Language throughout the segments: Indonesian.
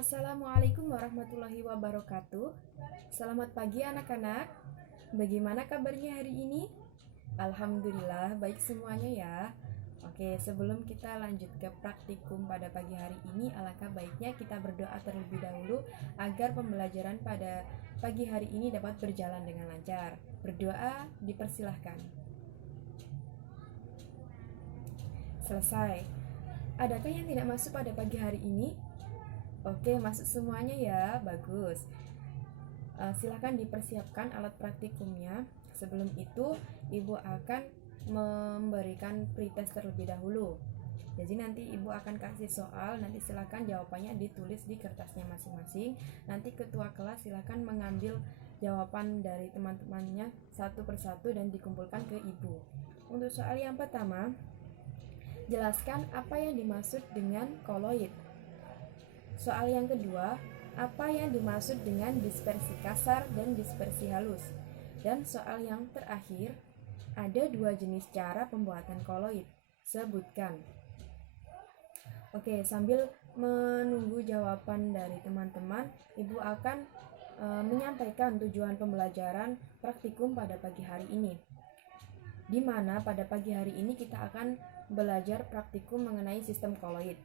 Assalamualaikum warahmatullahi wabarakatuh. Selamat pagi anak-anak. Bagaimana kabarnya hari ini? Alhamdulillah baik semuanya ya. Oke, sebelum kita lanjut ke praktikum pada pagi hari ini, alangkah baiknya kita berdoa terlebih dahulu agar pembelajaran pada pagi hari ini dapat berjalan dengan lancar. Berdoa dipersilahkan. Selesai. Adakah yang tidak masuk pada pagi hari ini? Oke, masuk semuanya ya, bagus. Silakan dipersiapkan alat praktikumnya. Sebelum itu, Ibu akan memberikan pretest terlebih dahulu. Jadi nanti Ibu akan kasih soal, nanti silakan jawabannya ditulis di kertasnya masing-masing. Nanti ketua kelas silakan mengambil jawaban dari teman-temannya satu persatu dan dikumpulkan ke Ibu. Untuk soal yang pertama, jelaskan apa yang dimaksud dengan koloid. Soal yang kedua, apa yang dimaksud dengan dispersi kasar dan dispersi halus? Dan soal yang terakhir, ada dua jenis cara pembuatan koloid. Sebutkan. Oke, sambil menunggu jawaban dari teman-teman, Ibu akan menyampaikan tujuan pembelajaran praktikum pada pagi hari ini. Di mana pada pagi hari ini kita akan belajar praktikum mengenai sistem koloid.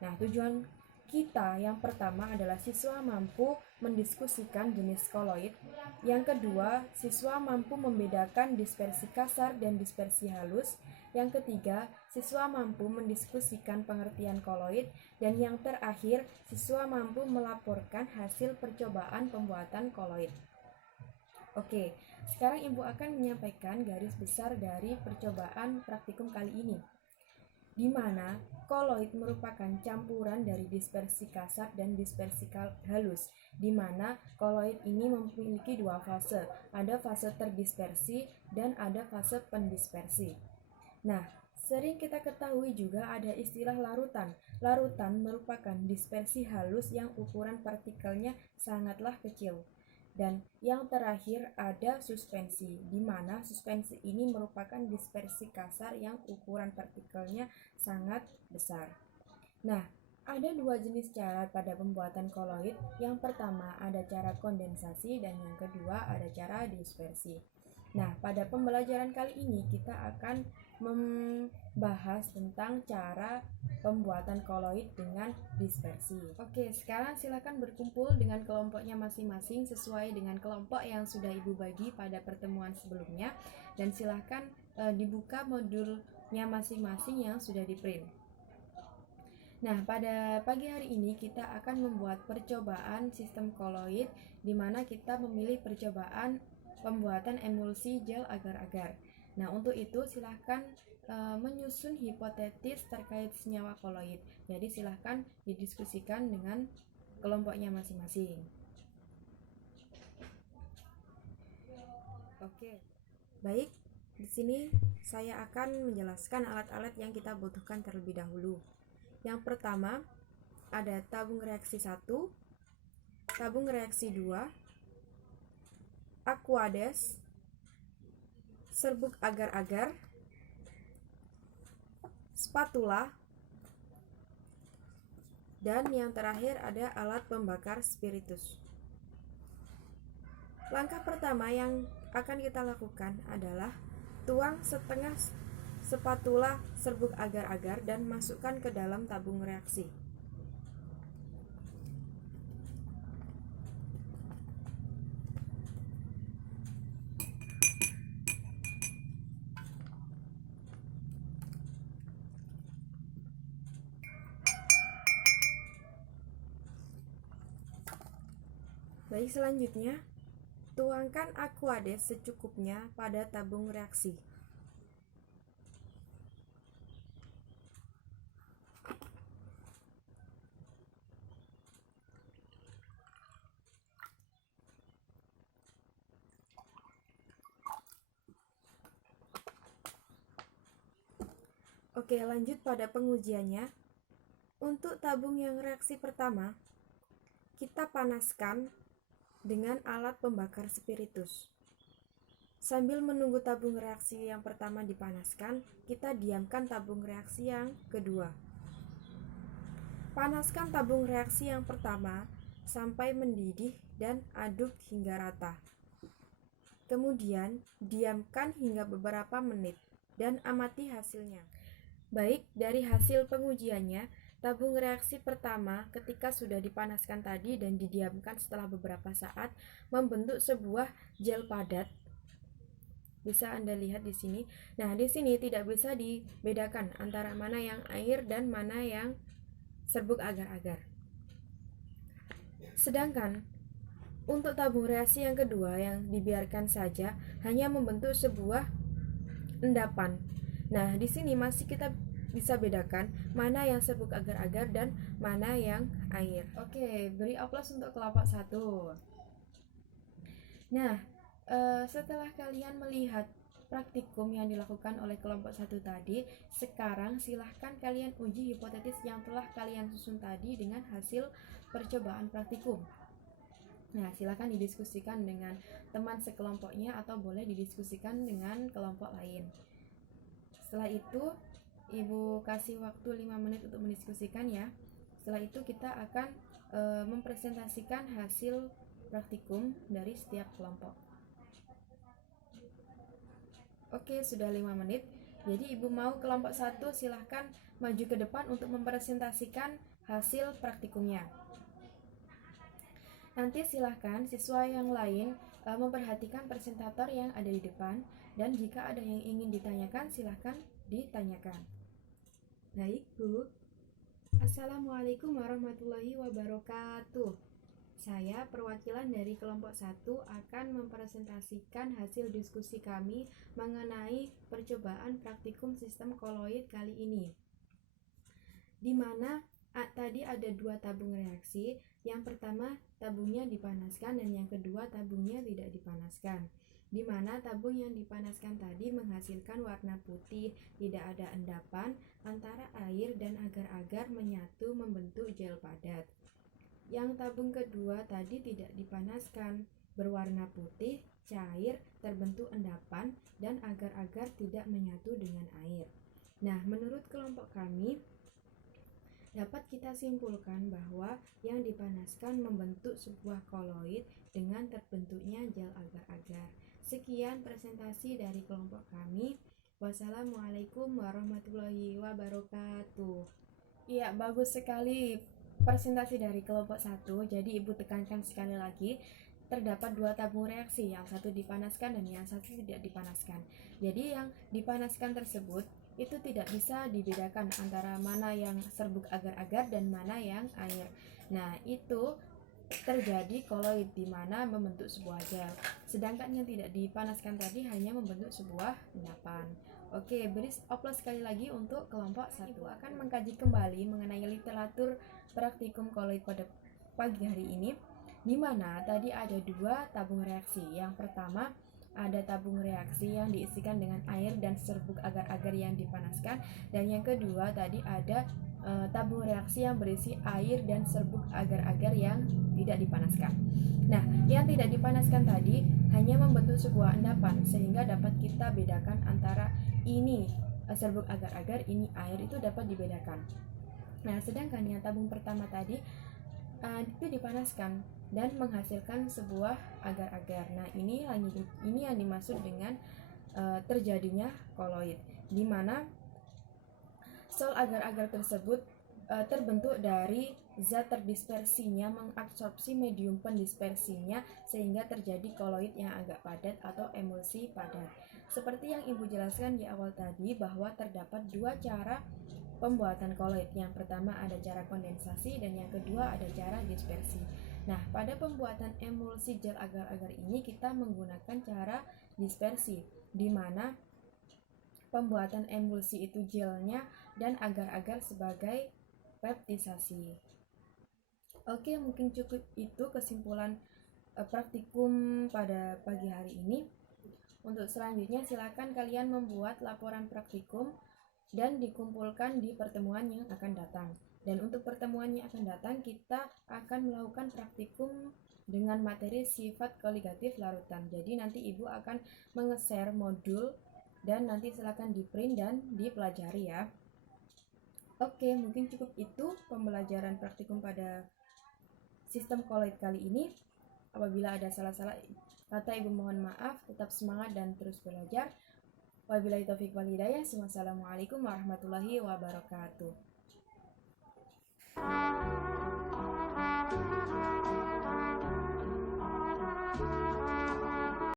Nah, tujuan kita yang pertama adalah siswa mampu mendiskusikan jenis koloid. Yang kedua, siswa mampu membedakan dispersi kasar dan dispersi halus. Yang ketiga, siswa mampu mendiskusikan pengertian koloid. Dan yang terakhir, siswa mampu melaporkan hasil percobaan pembuatan koloid. Oke, sekarang Ibu akan menyampaikan garis besar dari percobaan praktikum kali ini, di mana koloid merupakan campuran dari dispersi kasar dan dispersi halus, di mana koloid ini memiliki dua fase, ada fase terdispersi dan ada fase pendispersi. Nah, sering kita ketahui juga ada istilah larutan. Larutan merupakan dispersi halus yang ukuran partikelnya sangatlah kecil. Dan yang terakhir ada suspensi, di mana suspensi ini merupakan dispersi kasar yang ukuran partikelnya sangat besar. Nah, ada dua jenis cara pada pembuatan koloid. Yang pertama ada cara kondensasi dan yang kedua ada cara dispersi. Nah, pada pembelajaran kali ini kita akan membahas tentang cara pembuatan koloid dengan dispersi. Oke, sekarang silakan berkumpul dengan kelompoknya masing-masing sesuai dengan kelompok yang sudah Ibu bagi pada pertemuan sebelumnya, dan silakan dibuka modulnya masing-masing yang sudah di-print. Nah, pada pagi hari ini kita akan membuat percobaan sistem koloid, di mana kita memilih percobaan pembuatan emulsi gel agar-agar. Nah, untuk itu silahkan menyusun hipotesis terkait senyawa koloid. Jadi silahkan didiskusikan dengan kelompoknya masing-masing. Oke, baik. Di sini saya akan menjelaskan alat-alat yang kita butuhkan terlebih dahulu. Yang pertama ada tabung reaksi 1, tabung reaksi 2, aquades, serbuk agar-agar, spatula, dan yang terakhir ada alat pembakar spiritus. Langkah pertama yang akan kita lakukan adalah tuang setengah spatula serbuk agar-agar dan masukkan ke dalam tabung reaksi. Baik, selanjutnya tuangkan aquades secukupnya pada tabung reaksi. Oke, lanjut pada pengujiannya. Untuk tabung yang reaksi pertama, kita panaskan dengan alat pembakar spiritus. Sambil menunggu tabung reaksi yang pertama dipanaskan, kita diamkan tabung reaksi yang kedua. Panaskan tabung reaksi yang pertama sampai mendidih dan aduk hingga rata. Kemudian, diamkan hingga beberapa menit dan amati hasilnya. Baik, dari hasil pengujiannya, tabung reaksi pertama ketika sudah dipanaskan tadi dan didiamkan setelah beberapa saat membentuk sebuah gel padat. Bisa Anda lihat di sini. Nah, di sini tidak bisa dibedakan antara mana yang air dan mana yang serbuk agar-agar. Sedangkan untuk tabung reaksi yang kedua yang dibiarkan saja hanya membentuk sebuah endapan. Nah, di sini masih kita bisa bedakan mana yang serbuk agar-agar dan mana yang air. Oke, beri aplaus untuk kelompok 1. Nah, setelah kalian melihat praktikum yang dilakukan oleh kelompok 1 tadi, sekarang silahkan kalian uji hipotesis yang telah kalian susun tadi dengan hasil percobaan praktikum. Nah, silahkan didiskusikan dengan teman sekelompoknya atau boleh didiskusikan dengan kelompok lain. Setelah itu, Ibu kasih waktu 5 menit untuk mendiskusikan ya. Setelah itu kita akan mempresentasikan hasil praktikum dari setiap kelompok. Oke, sudah 5 menit. Jadi Ibu mau kelompok 1 silahkan maju ke depan untuk mempresentasikan hasil praktikumnya. Nanti silahkan siswa yang lain memperhatikan presentator yang ada di depan, dan jika ada yang ingin ditanyakan silahkan ditanyakan. Baik, Bu. Assalamualaikum warahmatullahi wabarakatuh. Saya perwakilan dari kelompok 1 akan mempresentasikan hasil diskusi kami mengenai percobaan praktikum sistem koloid kali ini. Di mana tadi ada 2 tabung reaksi. Yang pertama tabungnya dipanaskan dan yang kedua tabungnya tidak dipanaskan. Di mana tabung yang dipanaskan tadi menghasilkan warna putih, tidak ada endapan, antara air dan agar-agar menyatu membentuk gel padat. Yang tabung kedua tadi tidak dipanaskan, berwarna putih, cair, terbentuk endapan, dan agar-agar tidak menyatu dengan air. Nah, menurut kelompok kami, dapat kita simpulkan bahwa yang dipanaskan membentuk sebuah koloid dengan terbentuknya gel agar-agar. Sekian presentasi dari kelompok kami. Wassalamualaikum warahmatullahi wabarakatuh. Iya, bagus sekali presentasi dari kelompok 1. Jadi Ibu tekankan sekali lagi, terdapat 2 tabung reaksi, yang satu dipanaskan dan yang satu tidak dipanaskan. Jadi yang dipanaskan tersebut itu tidak bisa dibedakan antara mana yang serbuk agar-agar dan mana yang air. Nah, itu terjadi koloid di mana membentuk sebuah gel. Sedangkan yang tidak dipanaskan tadi hanya membentuk sebuah endapan. Oke, beri aplaus sekali lagi untuk kelompok 1. Ibu akan mengkaji kembali mengenai literatur praktikum koloid pada pagi hari ini, di mana tadi ada 2 tabung reaksi. Yang pertama ada tabung reaksi yang diisikan dengan air dan serbuk agar-agar yang dipanaskan, dan yang kedua tadi ada tabung reaksi yang berisi air dan serbuk agar-agar yang tidak dipanaskan. Nah, yang tidak dipanaskan tadi hanya membentuk sebuah endapan, sehingga dapat kita bedakan antara ini serbuk agar-agar, ini air, itu dapat dibedakan. Nah, sedangkan yang tabung pertama tadi itu dipanaskan dan menghasilkan sebuah agar-agar. Nah, ini yang dimaksud dengan terjadinya koloid, di mana sol agar-agar tersebut terbentuk dari zat terdispersinya mengabsorpsi medium pendispersinya sehingga terjadi koloid yang agak padat atau emulsi padat. Seperti yang Ibu jelaskan di awal tadi bahwa terdapat 2 cara pembuatan koloid. Yang pertama ada cara kondensasi dan yang kedua ada cara dispersi. Nah, pada pembuatan emulsi gel agar-agar ini kita menggunakan cara dispersi, di mana pembuatan emulsi itu gelnya dan agar-agar sebagai peptisasi. Oke, mungkin cukup itu kesimpulan praktikum pada pagi hari ini. Untuk selanjutnya silakan kalian membuat laporan praktikum dan dikumpulkan di pertemuan yang akan datang. Dan untuk pertemuan yang akan datang kita akan melakukan praktikum dengan materi sifat koligatif larutan. Jadi nanti Ibu akan menge-share modul dan nanti silakan di print dan dipelajari ya. Oke, mungkin cukup itu pembelajaran praktikum pada sistem koloid kali ini. Apabila ada salah-salah kata, Ibu mohon maaf. Tetap semangat dan terus belajar. Wabillahi taufiq wal hidayah. Wassalamualaikum warahmatullahi wabarakatuh.